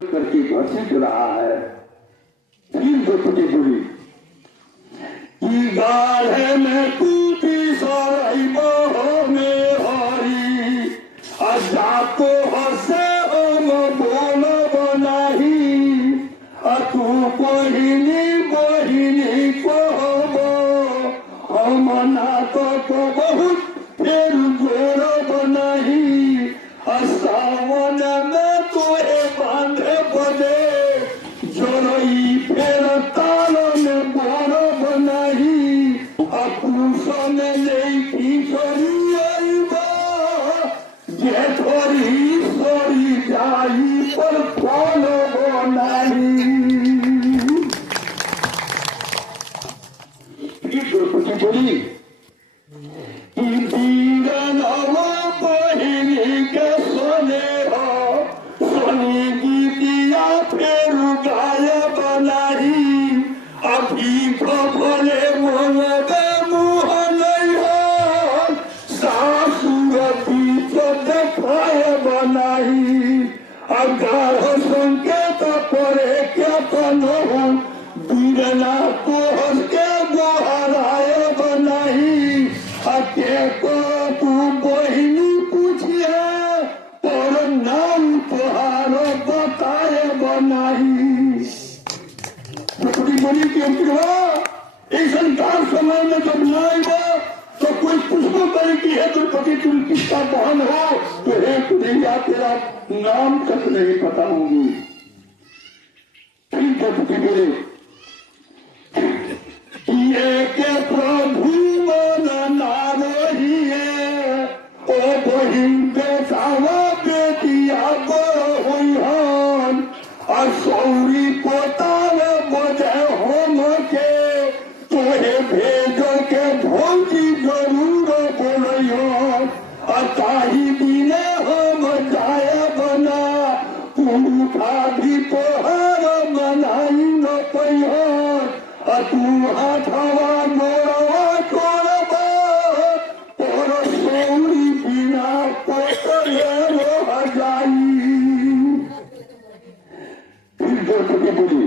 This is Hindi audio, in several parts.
करके घर से जो रहा है। फिर द्रौपदी बोली गाढ़े में कूटी सारी बहो में हरी जातो हसे हम बोल बनाही तू बहिनी बहिनी कहबो हम ना तो बहुत फिर जोर बनाही सावन में तोहे बांधे बदे जोरई फिर ताल में बोर बनाही पुरुषन लेकी छोरी आईबा जे थोड़ी सोरी जाई पर फल बनाही। फिर द्रौपदी बोली बहिनी के सोने हो सोनी गीतिया फिर गाय बनाही अभी भोले मोलबे मुँह नहीं हो सासुर बीच देखाए बनाही अगार संकेत परे क्या तनो बीरना को हंस के गोहराए बनाही अके को तू बहिनी पूछिए पर नाम तुहारो बताए बनाही। द्रौपदी बोली कि इस संतान समय में जब लाएगा तो कोई पुष्प बल की है द्रौपदी तुम किसका बहन हो तो एक भैया तेरा नाम तक नहीं पता होगी। फिर द्रौपदी बोले ये के प्रभु मन नारही है ओ बहिन बेचावा बेटिया बड़ हुई हन और सौरी पोताल बजे हम के तोहे भेज के भौजी जरूर बोलियो ताही दिने हम जाए बना पुरुखा भी तोहर बनाई न पैहन तू हाथवा मोरवा छोड़बा तोर सौरी बिना पोतले रह जाई। फिर द्रौपदी बोली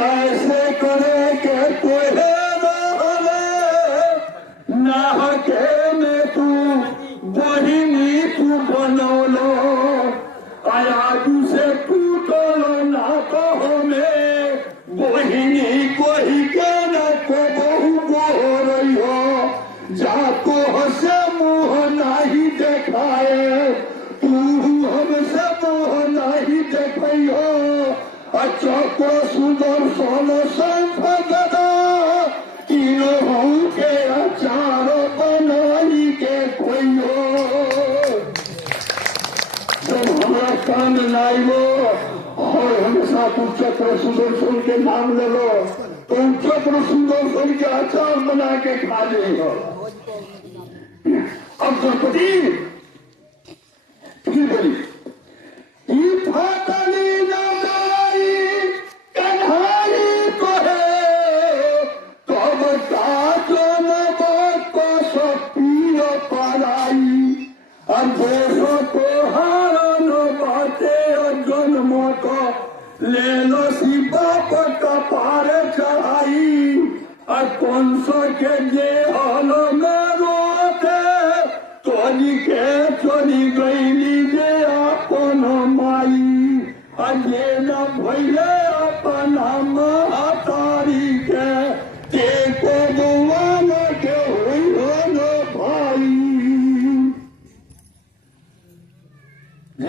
ऐसे करे के तोहे ना के में तू बहिनी तू बनौलो आयाजू से टूटलो ना तो हमें बहिनी कोही के ना को बहु बोह रही हो जाको हसे मुँह नहीं देखाए तू हमसे मुँह नहीं देखियो चौको सुंदर सोनो संफगदा तीनों के अचार बनाई के खोइयो जब हमारा काम लाइलो और हमेशा तू चक्र सुदर्शन के नाम ले लो तो चक्र सुदर्शन के अचार बना के खा लेगा। अब द्रौपदी फिर बोली फातली नाई कन्हाई को है तब काजन को सपियो पराई देशो को हारन बाटे जन्म को ले लो शिवा को कपारे चढ़ाई कंस के जे हल में रोते तोरी के चोरी गईली जे अपन माई अजे न भैले अपन महातारी के को भगवान के हुई हो भाई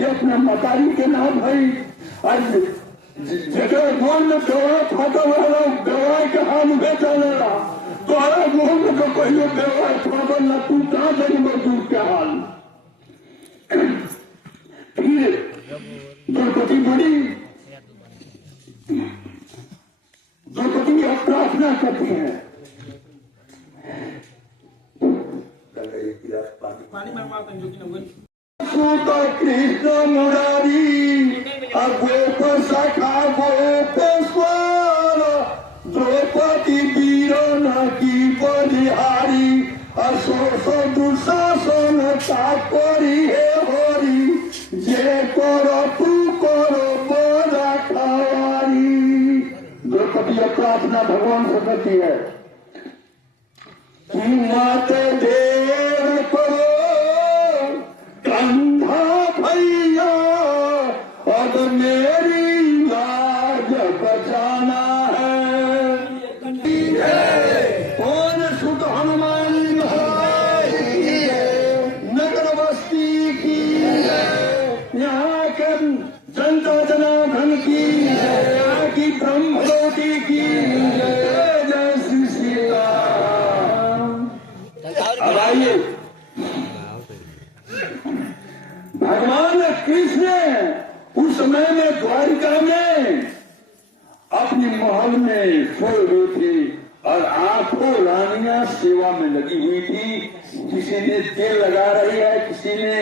ये अपने मतारी के नाम भाई आज जगह गोल में दवा फाटा वाला दवा के हाथ में चलेगा तो अरे गोल में तो कहियो दवा फाटा न टूटा जरी मजदूर के हाल। फिर द्रौपदी बड़ी द्रौपदी अब प्रार्थना करती है कृष्ण मुरारी गोप सखा गोपेश्वर द्रौपदी वीरन की बलिहारी अशोक दुशासन तात्पर्य हे होरी जे करो तू करो बोरा खावारी। द्रौपदी प्रार्थना भगवान से करती है कि माते देर करो कंधा भैया, अब मेरी लाज बचाना है। कौन सुत हनुमान नगर बस्ती की, यहाँ के जनता जनार्दन की, यहाँ की ब्रह्मज्योति की जय जय श्री सीताराम। अब आइए, भगवान कृष्ण उस समय में द्वारिका में अपनी महल में सोई हुई थी और आंखों रानियां सेवा में लगी हुई थी। किसी ने तेल लगा रही है, किसी ने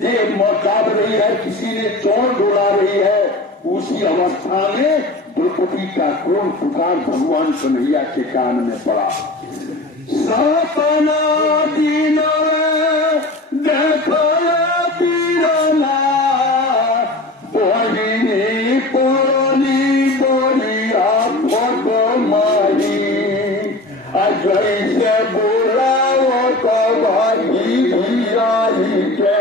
देह मौताब रही है, किसी ने चौर डोला रही है। उसी अवस्था में द्रौपदी का क्रोध पुकार भगवान कन्हैया के कान में पड़ा। सपना दीन देखो पीरला, बोली पोली बोलिया भगो मारी, जैसे बोला वो कभी आई के,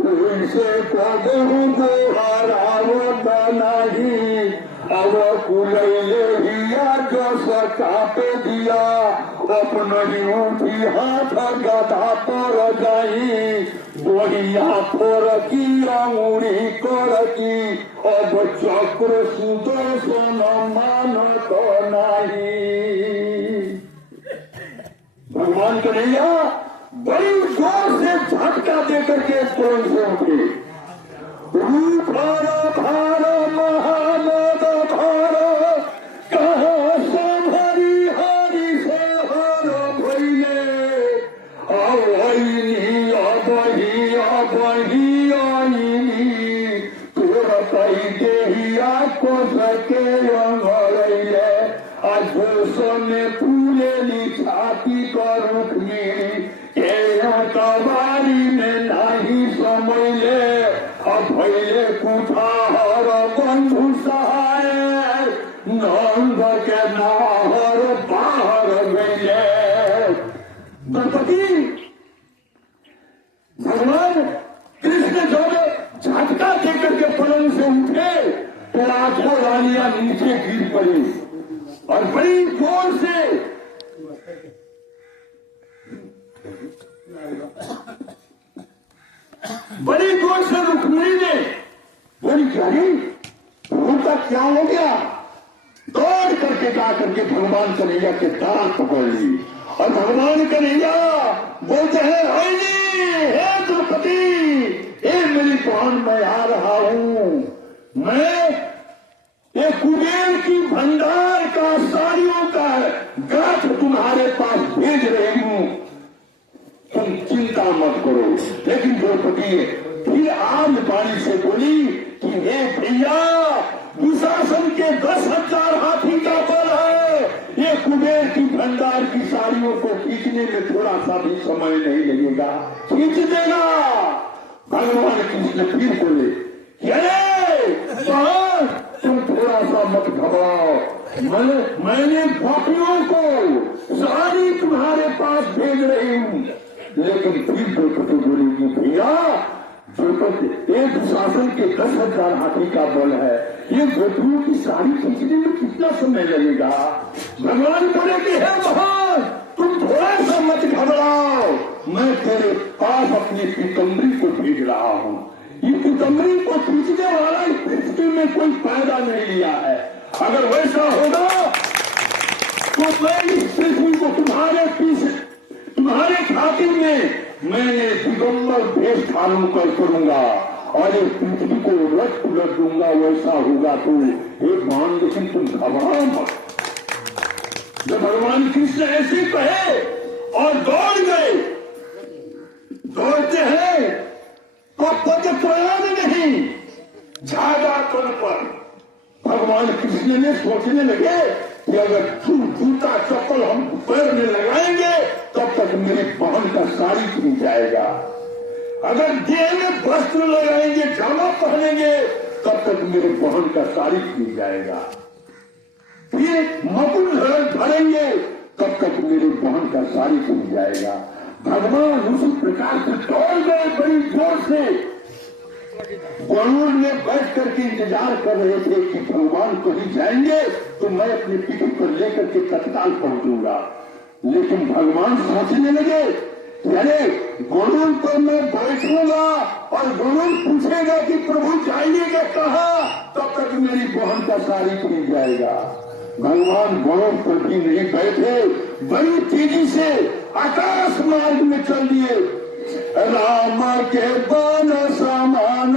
उनसे कबू दोहरावत नहीं। अब कुलैले हिया जो सकापे दिया, अपना ही उठी हाथ गधा पर गई, बोहिया फोर की अंगुरी कर की, अब चक्र सुदर्शन मान तो नहीं। भगवान कन्हैया बड़ी जोर से झटका देकर के स्टोन से उठे। रूप भार महामद भार, कहा संभरी हरि से हर भैले, अबही अबही आईनी, तोर कही देहिया को सके अंगरैले, अजोसने पूरे छाती कर रुखमी, कबारी में नहीं समझले, अब भैले कुठार बंधु सहाय, नंद के नाहर बाहर गए। द्रौपदी भगवान कृष्ण जब झटका देकर के पलंग से उठे तो आंखों रानियां नीचे गिर पड़ी और बड़ी जोर से रुक्मिणी ने बोली, क्या उनका क्या हो गया? दौड़ करके जा करके भगवान कन्हैया के दांत पकड़ ली और भगवान कन्हैया बोलते हैं, हे द्रौपदी, हे मेरी बहन, मैं आ रहा हूं, मैं ये कुबेर की भंडार का साड़ियों का गांठ तुम्हारे पास भेज रही हूं, तुम चिंता मत करो। लेकिन द्रौपदी फिर आम पानी से बोली कि हे भैया, दुशासन के 10,000 हाथी का बल है, ये कुबेर की भंडार की साड़ियों को खींचने में थोड़ा सा भी समय नहीं लगेगा, खींच देना। भगवान कृष्ण फिर बोले, अरे तुम थोड़ा सा मत घबराओ, मैंने गोपियों को साड़ी तुम्हारे पास भेज रही हूं। लेकिन फिर द्रौपदी बोलेगी, भैया एक शासन के 10,000 हाथी का बल है, ये गोपियों की साड़ी खींचने में कितना समय लगेगा? भगवान बोले कि हे भगवान, तुम थोड़ा सा मत घबराओ, मैं तेरे पास अपनी पीतम्बरी को भेज रहा हूं। ये पीतम्बरी को खींचने वाला इस पृथ्वी में कोई फायदा नहीं लिया है। अगर वैसा होगा तो मैं इस पृथ्वी को तुम्हारे खातिर में मैंने दिगंबर भेष धारण कर करूंगा और इस पृथ्वी को उलट पुलट दूंगा। वैसा होगा तो एक मान, लेकिन तुम घबराओ मत। जब भगवान कृष्ण ऐसे कहे और दौड़ गए, दौड़ते हैं तो पद प्रयाण नहीं, ज्यादा तौर पर भगवान कृष्ण ने सोचने लगे कि अगर जूता चप्पल हम पैर में लगाएंगे तब तक मेरी बहन का साड़ी छूट जाएगा। अगर देह में वस्त्र लगाएंगे, जामा पहनेंगे, तब तक मेरे बहन का साड़ी पी जाएगा। फिर मकुल धरेंगे, तब तक मेरे बहन का साड़ी पी जाएगा। भगवान उसी प्रकार से दौड़ गए बड़ी जोर से। गरुड़ में बैठ करके इंतजार कर रहे थे कि भगवान कहीं जाएंगे तो मैं अपनी पीठी पर लेकर के तत्काल पहुंचूंगा। लेकिन भगवान सोचने लगे, अरे गरुड़ पर मैं बैठूंगा और गरुड़ पूछेगा कि प्रभु जाइएगा कहाँ, तब तक मेरी बहन का साड़ी पी जाएगा। भगवान गरुड़ पर भी नहीं बैठे, बड़ी तेजी से आकाश मार्ग में चल दिए। राम के बन समान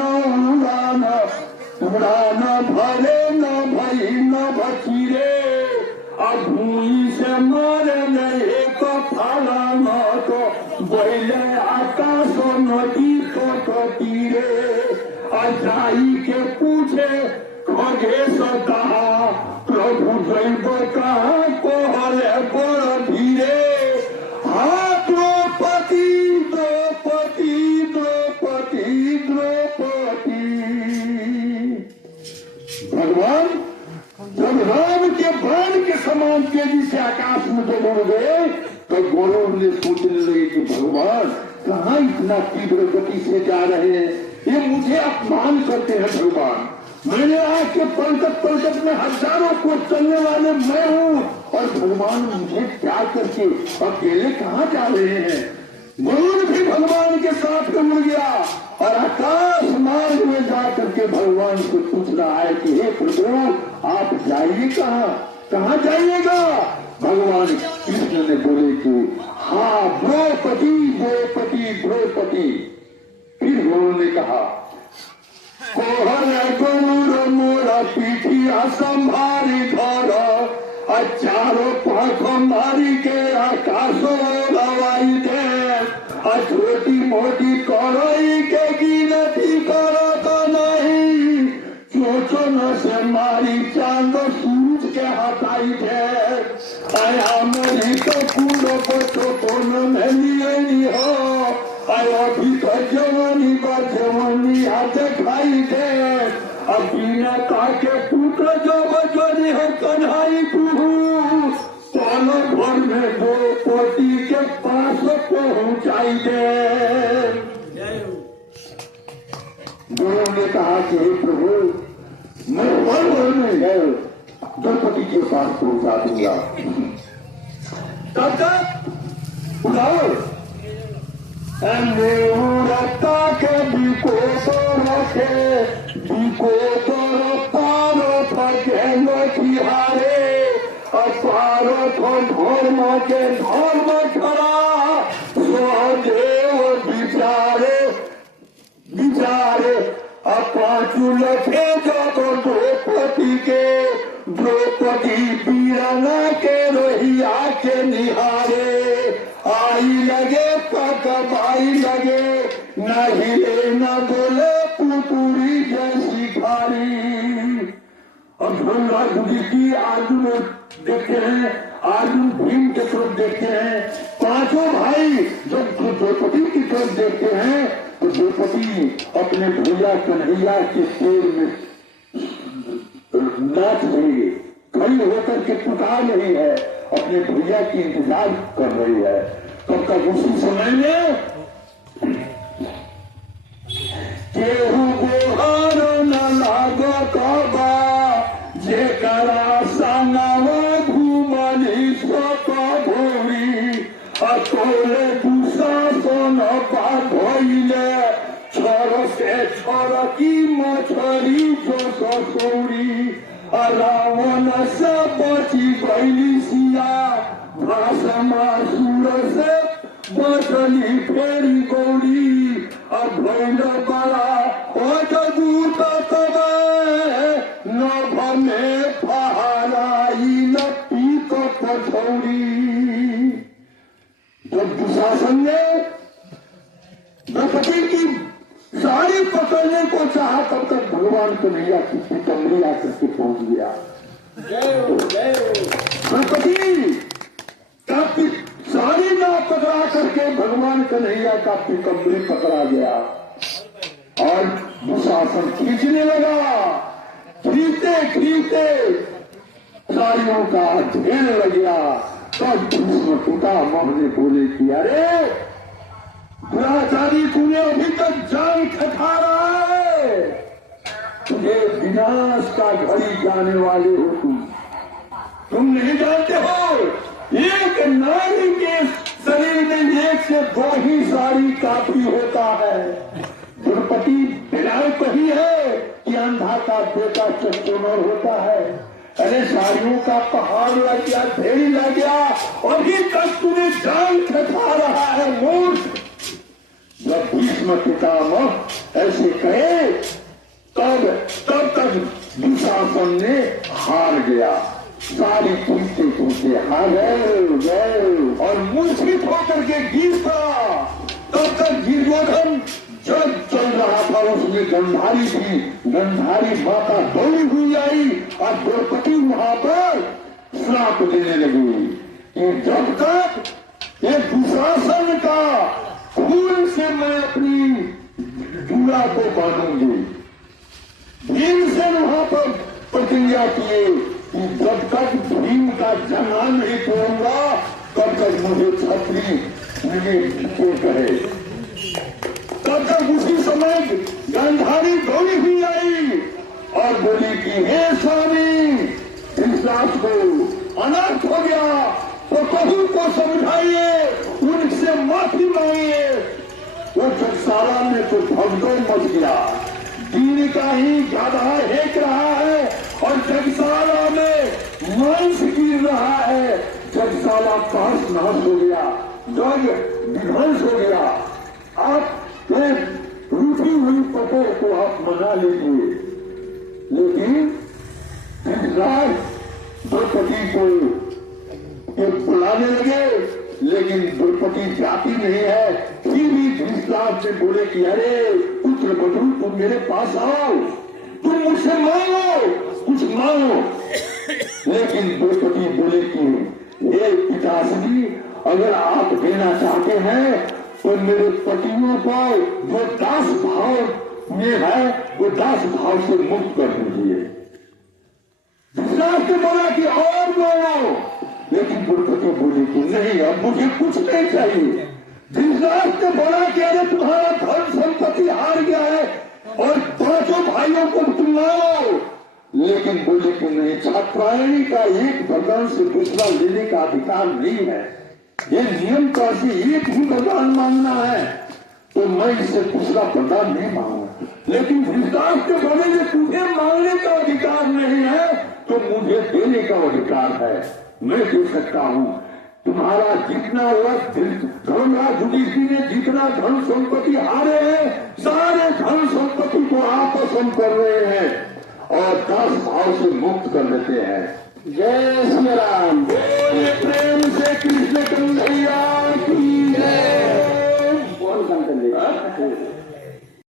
उड़ाना भरे न भई न भचीरे, अब भूमि से मारे नहीं को फाला न तो बैले आकाश नदी को तीरे। अजाई के पूछे खगेश कहा, प्रभु जैब कहा कोहले बड़ धीरे। हाँ द्रौपदी द्रौपदी द्रौपदी द्रौपदी। भगवान जब राम के बाण के समान तेजी से आकाश में दौड़ गए तो गौरव ने सोचने लगे कि भगवान कहाँ इतना तीव्र गति से जा रहे हैं, ये मुझे अपमान करते हैं। भगवान मैंने आके पलकत में हजारों को चलने वाले मैं हूँ और भगवान मुझे क्या करके अकेले कहाँ जा रहे हैं। गरुड़ भी भगवान के साथ में उड़ गया और आकाश मार्ग में जा करके भगवान को पूछ रहा है कि हे प्रभु आप जाइए कहाँ जाइएगा। भगवान कृष्ण ने बोले कि हाँ द्रौपदी द्रौपदी द्रौपदी। फिर गरुड़ ने कहा, कोहर गरुड़ मोरा पीठिया संभारी धर, चारों पाख मारी के आकाशो गवाई दे। छोटी मोटी करई के गिनती करत नहीं, चोचन से मारी चांद सूरज के हटाई दे। आया मोरी तो कूड़ो बचो कोन में लिए हो, आया भी तो जवानी बचवनी हाथ खाई दे। अबीना काके पुत्र जो बचनी हो कन्हाई प्रभु, सोनो घर में दो पोती के पास पहुंचाई दे। गुरु ने कहा कि हे प्रभु मैं वन में गए द्रौपदी के पास पहुंचा दूंगा। तब तक उठाओ रत्ता के बिको तो रखे, बिको तो पारो थके नथिहारे, अपारो तो धर्म के धर्म खरा, स्वदेव विचारे विचारे। अपाचू लखे जब द्रौपदी के, द्रौपदी पीरना के रोहिया के निहारे। आई लगे पकबाई लगे, न हिले न बोले पुतुरी जैसी खारी। और भगवान की अर्जुन देखते हैं, अर्जुन भीम के तरफ देखते हैं, पांचों भाई जब द्रौपदी की तरफ देखते हैं तो द्रौपदी अपने भैया कन्हैया के शेर में नाच रही है, खड़ी होकर के पुकार रही है, अपने भैया की इंतजार कर रही है। तब तक उसी समय में केहू गोहार न लागो कबा, जेकरा संगवा घूमली सोत भोरी। अतोले दुशासन बात भइले, छोर से छोर की मछरी जो ससुरी। रावण से बची गईली सिया, भाषमासुर से बचली फेरी गौरी। भैल बड़ा अजूत नभ में फहराई न पीत पछौरी। जब दुशासन ने द्रौपदी की साड़ी पकड़ने को चाहा तब तक भगवान कन्हैया की कमरी आकर के पहुंच गया। द्रौपदी का सारी नाव पकड़ा करके भगवान कन्हैया का पिकम्बरी पकड़ा गया और दुशासन खींचने लगा। खींचते खींचते साड़ियों का ढेर लग गया। तब भीष्म पितामह ने बोले कि अरे दुराचारी, तूने अभी तक जान खटा रहा है, तुझे विनाश का घड़ी जाने वाले हो। तुम नहीं जानते हो, एक नारी के शरीर में 1 से 2 ही साड़ी काफी होता है। द्रौपदी बिलाय कही है कि अंधा का बेटा चच्चोनर होता है। अरे साड़ियों का पहाड़ लग गया, ढेरी लग गया, अभी तक तूने जान खटा रहा है मूर्ख। जब भीष्म पितामह ऐसे कहे तब तक दुशासन ने हार गया। सारी टूटते टूटते हार गए और मूर्छित होकर के गिर पड़ा। तब तक दुर्योधन जब चल रहा था उसमें गंधारी थी। गंधारी माता दौड़ी हुई आई और द्रौपदी वहां पर श्राप देने लगी कि जब तक ये दुशासन का खून से मैं अपनी जुड़ा को बांधूंगी। भीमसेन वहां पर प्रतिज्ञा किए कि जब तक भीम का जंगा नहीं तोड़ूंगा तब तक मुझे छतरी नहीं कहे। तब तक उसी समय गंधारी दौड़ी हुई आई और बोली कि हे स्वामी, इस रात को अनर्थ हो गया तो प्रभु को समझाइए, उनसे माफी मांगिए। वो जगसाला में तो भगदड़ मच गया। दीन का ही गधा हेक रहा है और जगसाला में मांस गिर रहा है। जगसाला काश नाश हो गया, जग विध्वंस हो गया। आप रूठी हुई पतों को आप मना लीजिए, लेकिन द्रौपदी को बुलाने लगे, लेकिन द्रौपदी जाती नहीं है। फिर भी धृतराष्ट्र से बोले कि अरे पुत्र बधू, तुम मेरे पास आओ, तुम मुझसे मांगो, कुछ मांगो। लेकिन द्रौपदी बोले कि हे पिताश्री, अगर आप देना चाहते हैं तो मेरे पतियों को जो दास भाव में है वो दास भाव से मुक्त कर दीजिए। धृतराष्ट्र बोला कि और मांगो, लेकिन द्रौपदी बोली कि नहीं, अब मुझे कुछ नहीं चाहिए। धृतराष्ट्र बोला कि अरे तुम्हारा धन संपत्ति हार गया है और 5 भाइयों को तुम लाओ, लेकिन बोले कि नहीं, छात्रायणी का एक भगवान से दूसरा लेने का अधिकार नहीं है। ये नियम का एक ही भगवान मांगना है तो मैं इससे दूसरा वरदान नहीं मांगूंगा। लेकिन धृतराष्ट्र बोले कि तुझे मांगने का अधिकार नहीं है तो मुझे देने का अधिकार है, मैं दे सकता हूँ। तुम्हारा जितना वक्त धर्मराज युधिष्ठिर ने जितना धन संपत्ति हारे हैं, सारे धन संपत्ति को आपस हम कर रहे हैं और दास भाव से मुक्त कर देते हैं। जय श्री राम।